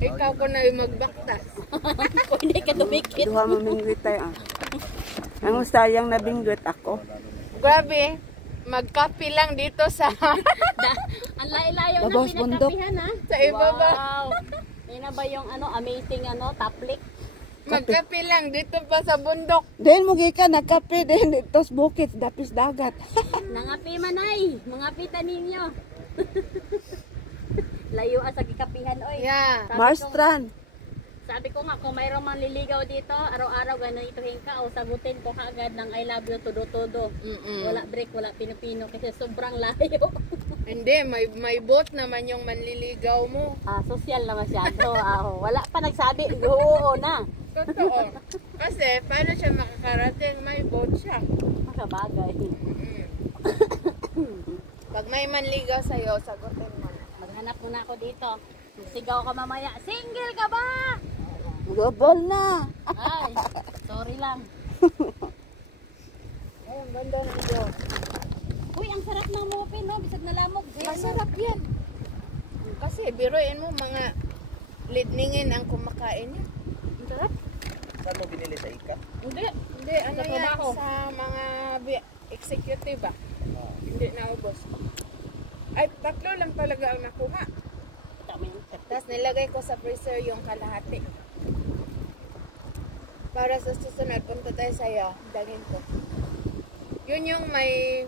Ikaw ko na yung magbaktas. Kung hindi ka dumikit. Duha mamingwit tayo. Ang sayang na bingwit ako. Grabe, magkapi lang dito sa Ang layo-layo na Labas, bundok. pinagkapihan ha. sa ibaba. Wow. Yan na ba yung amazing taplik? Magkapi lang dito pa sa bundok. Then mo gikan nagkape din tos bukid dapis dagat. Nangapi manay, mga pita ninyo. Layo sa gikapihan oy. Yeah. Marstran. Sabi ko nga kung mayroong manliligaw dito, araw-araw ganituhin ka o sagutin ko kaagad ng I love you todo-todo. Wala break, wala pino-pino kasi sobrang layo. Hindi, may boat naman yung manliligaw mo. Social na masyado. Wala pa nagsabi, oo na. Totoo. Kasi paano siya makakarating? May boat siya. Makabagay. Pag may manligaw sa'yo, sagutin mo na. Maghanap muna ako dito. Sigaw ka mamaya, single ka ba? Gobol na. Ay, sorry lang. Ay, ang ganda ng video. Uy, ang sarap ng muffin, no? Bisag na lamog. Masarap yan. Kasi biruin mo, mga lidningin ang kumakain yan. Ang sarap. Saan mo binili sa Ika? Hindi, ano Sa yan, trabaho. sa mga executive ba? Hindi naubos. Ay, 3 lang talaga ang nakuha. Tapos nilagay ko sa freezer yung kalahati. Para sa susunod, punta tayo sa'yo, dalhin ko. Yun yung may